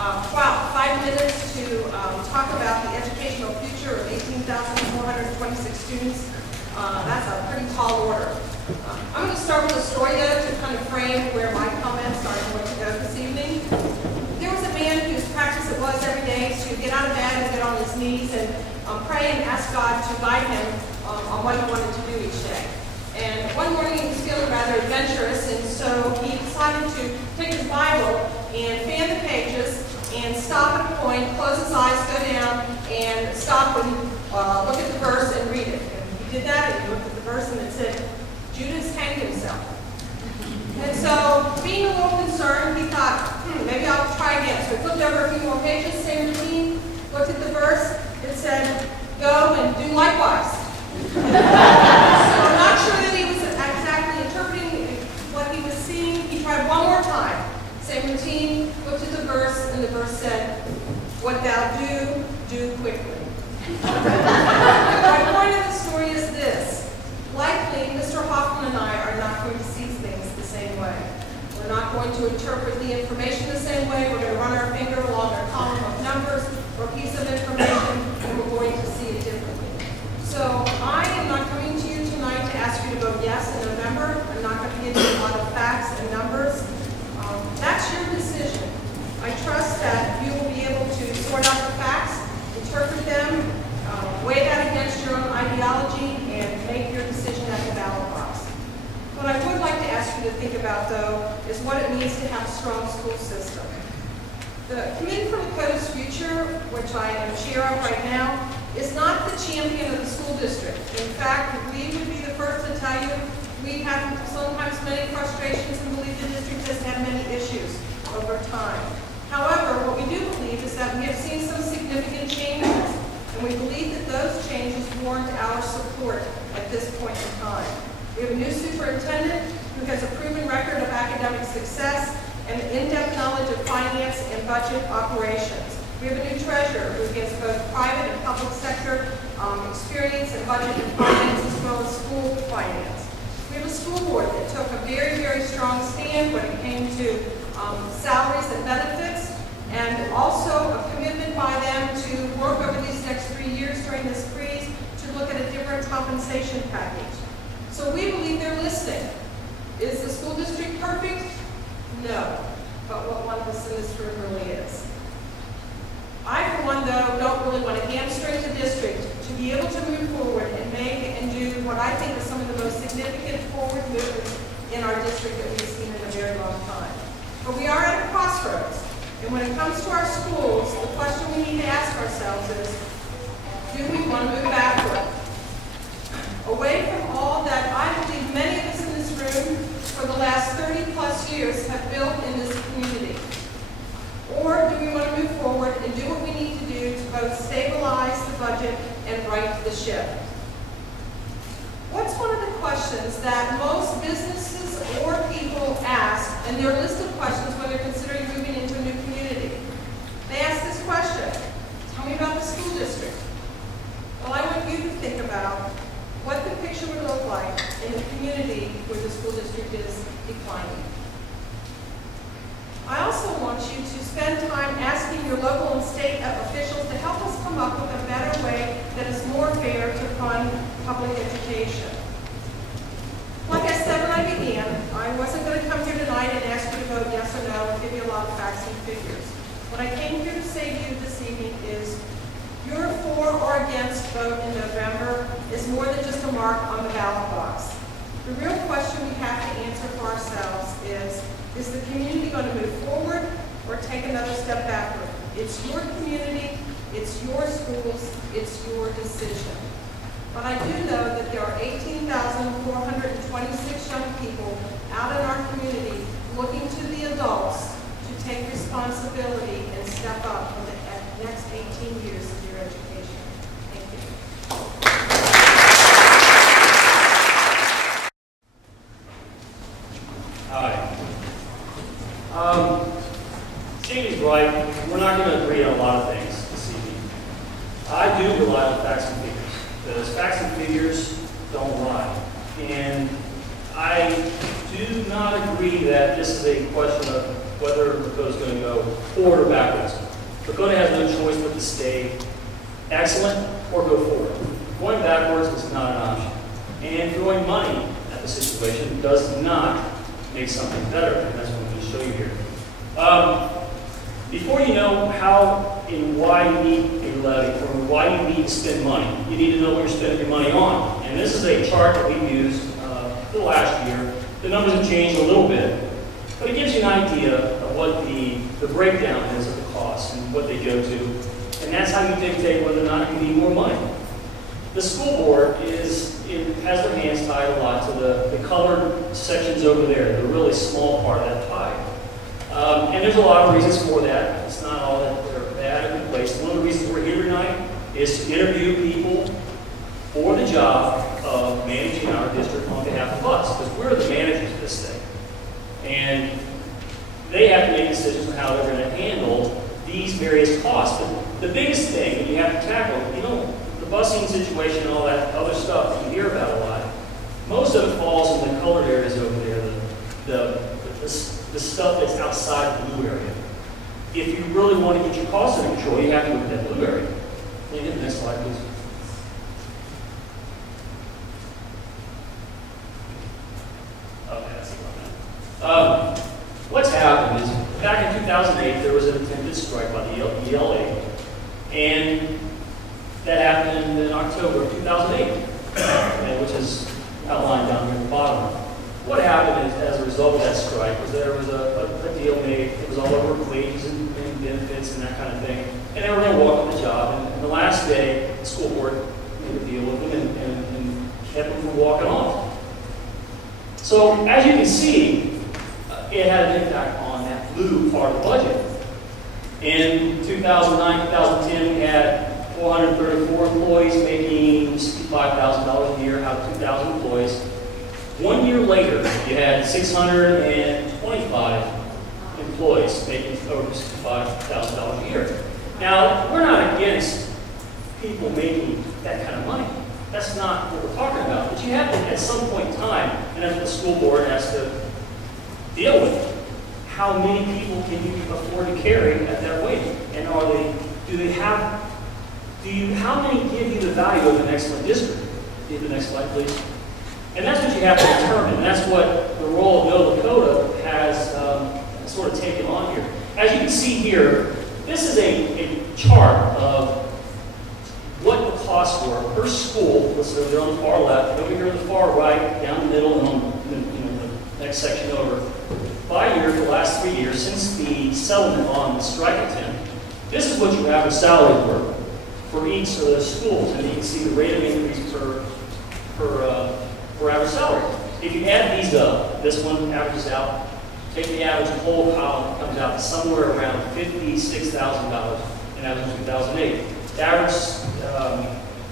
about 5 minutes to talk about the educational future of 18,426 students. That's a pretty tall order. I'm going to start with a story, though, to kind of frame where my comments are going to go this evening. There was a man whose practice it was every day to get out of bed and get on his knees and pray and ask God to guide him on what he wanted to do each day. And one morning he was feeling rather adventurous, and so he decided to take his Bible and fan the pages and stop at a point, close his eyes, go down, and stop and look at the verse and read it. And he did that, and he looked at the verse, and it said, Judas hanged himself. And so, being a little concerned, he thought, maybe I'll try again. So he flipped over a few more pages, same routine, looked at the verse, it said, go and do likewise. So I'm not sure that he was exactly interpreting what he was seeing. He tried one more time. Same routine, looked at the verse, and the verse said, what thou do, do quickly. My point of the story is this. Likely, Mr. Hoffman and I are not going to see things the same way. We're not going to interpret the information the same way. We're going to run our finger along a column of numbers or piece of information, and we're going to see it differently. So I am not coming to you tonight to ask you to vote yes in November. I'm not going to give you a lot of facts and numbers. That's your decision. I trust that you will be able to sort out the facts, interpret them, weigh that against your own ideology, and make your decision at the ballot box. What I would like to ask you to think about, though, is what it means to have a strong school system. The Committee for Lakota's Future, which I am chair of right now, is not the champion of the school district. In fact, we would be the first to tell you we have sometimes many frustrations and believe the district has had many issues over time. However, what we do believe is that we have seen some significant changes, and we believe that those changes warrant our support at this point in time. We have a new superintendent who has a proven record of academic success and in-depth knowledge of finance and budget operations. We have a new treasurer who has both private and public sector experience in budget and finance as well as school finance. We have a school board that took a very, very strong stand when it came to salaries and benefits, and also a commitment by them to work over these next 3 years during this freeze to look at a different compensation package. So we believe they're listening. Is the school district perfect? No. But what one of us in this room really is. I, for one, though, don't really want to hamstring the district to be able to move forward and make and do what I think are some of the most significant forward movements in our district that we've seen in a very long time. But we are at a crossroads. And when it comes to our schools, the question we need to ask ourselves is, do we want to move backward? Away from all that I believe many of us in this room for the last 30 plus years have built in this community. Or do we want to move forward and do what we need to do to both stabilize the budget and right the ship? What's one of the questions that most businesses or people ask in their list of questions when they're considering moving into a new community? They ask this question, tell me about the school district. Well, I want you to think about what the picture would look like in a community where the school district is declining. I also want you to spend time asking your local and state officials to help us come up with a better way that is more fair to fund public education. Like I said when I began, I wasn't going to come here tonight and ask you to vote yes or no and give you a lot of facts and figures. What I came here to say to you this evening is your for or against vote in November is more than just a mark on the ballot box. The real question we have to answer for ourselves is the community going to move forward or take another step backward? It's your community, it's your schools, it's your decision. But I do know that there are 18,426 young people out in our community looking to the adults to take responsibility and step up for the next 18 years of your education. Thank you. Hi. Sandy's right. We're not going to agree on a lot of things this evening. I do rely on facts and figures, because facts and figures don't lie. And I do not agree that this is a question of whether Lakota's going to go forward or backwards. Lakota has no choice but to stay excellent or go forward. Going backwards is not an option. And throwing money at the situation does not make something better, and that's what I'm going to show you here. Before you know how and why you need a levy, or why you need to spend money, you need to know what you're spending your money on. And this is a chart that we used the last year. The numbers have changed a little bit, but it gives you an idea of what the breakdown is of the costs and what they go to. And that's how you dictate whether or not you need more money. The school board has their hands tied a lot to the colored sections over there, the really small part of that pie. And there's a lot of reasons for that. It's not all that they're bad or good place. One of the reasons we're here tonight is to interview people for the job of managing our district on behalf of us, because we're the managers of this thing. And they have to make decisions on how they're going to handle these various costs. But the biggest thing that you have to tackle, you know, the busing situation and all that other stuff that you hear about a lot, most of it falls in the colored areas over there, the stuff that's outside the blue area. If you really want to get your costs under control, you have to look at that blue area. Can you get the next slide, please? Okay, that's about that. What's happened is, back in 2008, there was an attempted strike by the ELA, and that happened in October of 2008, which is outlined down here at the bottom. What happened is, as a result of that strike, was there was a deal made. It was all over wages and benefits and that kind of thing. And they were going to walk on the job. And the last day, the school board made a deal with them and kept them from walking off. So, as you can see, it had an impact on that blue part of the budget. In 2009, 2010, we had 434 employees making $65,000 a year out of 2,000 employees. 1 year later, you had 625 employees making over $65,000 a year. Now, we're not against people making that kind of money. That's not what we're talking about. But you have to, at some point in time, and that's what the school board has to deal with. How many people can you afford to carry at that weight? And how many give you the value of an excellent district? Give the next slide, please. And that's what you have to determine. And that's what the role of No Lakota has sort of taken on here. As you can see here, this is a chart of what the costs were per school. Let's go there on the far left, over here on the far right, down the middle, and on the next section over. By year, for the last 3 years, since the settlement on the strike attempt, this is what your average salaries were for each of the schools. And you can see the rate of increase per average salary. If you add these up, this one averages out, take the average whole column, it comes out to somewhere around $56,000 in average 2008. The average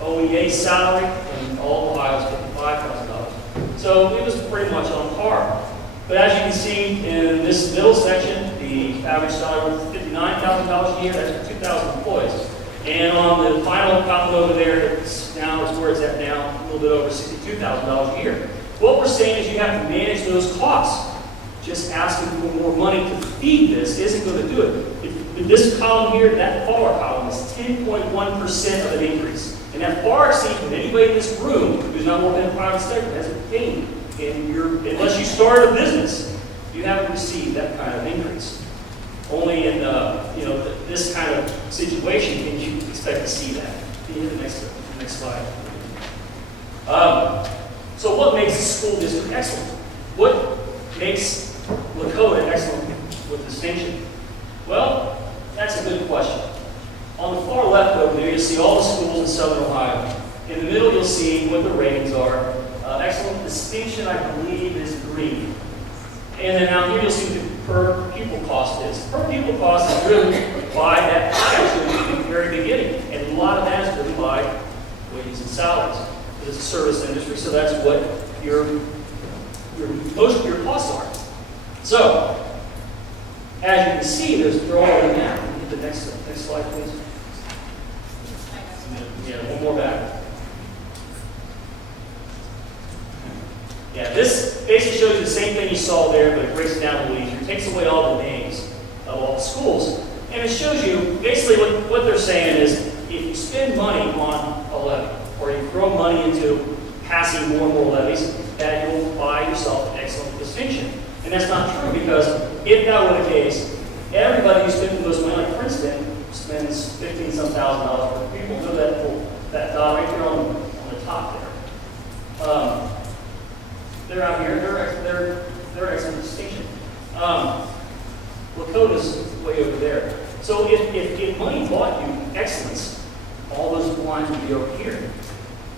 OEA salary in all Ohio is $55,000. So it was pretty much on par. But as you can see in this middle section, the average salary was $59,000 a year. That's for 2,000 employees. And on the final column over there, it's where it's at now, a little bit over $62,000 a year. What we're saying is you have to manage those costs. Just asking for more money to feed this isn't going to do it. If this column here, that far column, is 10.1% of an increase. And that far exceeds what anybody in this room who's not working in the private sector has gained. Unless you started a business, you haven't received that kind of increase. Only in this kind of situation can you expect to see that. Can you hit the next slide? So what makes a school district excellent? What makes Lakota excellent with distinction? Well, that's a good question. On the far left over there, you'll see all the schools in Southern Ohio. In the middle, you'll see what the ratings are. Excellent distinction, I believe, is green. And then out here, you'll see what the per pupil cost is. Per pupil cost is driven by that pie at the very beginning. And a lot of that is driven by wages and salaries. It's a service industry, so that's what most of your costs are. So, as you can see, they're all in that. Get the next slide, please. Yeah, one more back. Yeah, this basically shows you the same thing you saw there, but it breaks it down a little easier. It takes away all the names of they're saying is, if you spend money on a levy, or you throw money into passing more and more levies, that you'll buy yourself an excellent distinction. And that's not true, because if that were the case, everybody who spends those money, like Princeton, spends $15-some thousand per people. Know that dot right there on the top there. They're out here. They're excellent distinction. Lakota's way over there. So if money bought you excellence, all those lines would be over here.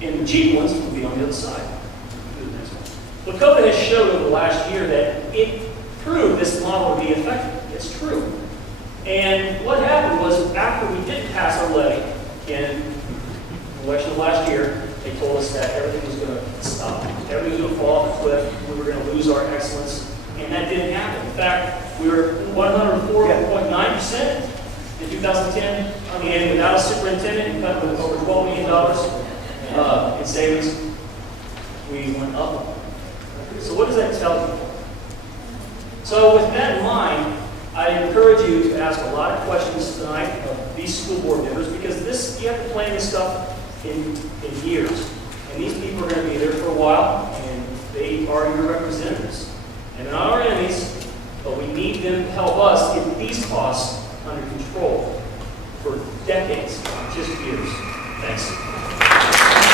And the cheap ones would be on the other side. Do the next one. Lakota has showed over the last year that it proved this model would be effective. It's true. And what happened was, after we didn't pass our levy in the election of last year, they told us that everything was going to stop. Everything was going to fall off the cliff. We were going to lose our excellence. And that didn't happen. In fact, we were 104.9% in 2010 on the end without a superintendent, and cut with over $12 million in savings. We went up. So what does that tell you? So with that in mind, I encourage you to ask a lot of questions tonight of these school board members, because you have to plan this stuff in years. And these people are going to be there for a while, and they are your representatives. And they're not our enemies, but we need them to help us get these costs under control for decades, not just years. Thanks.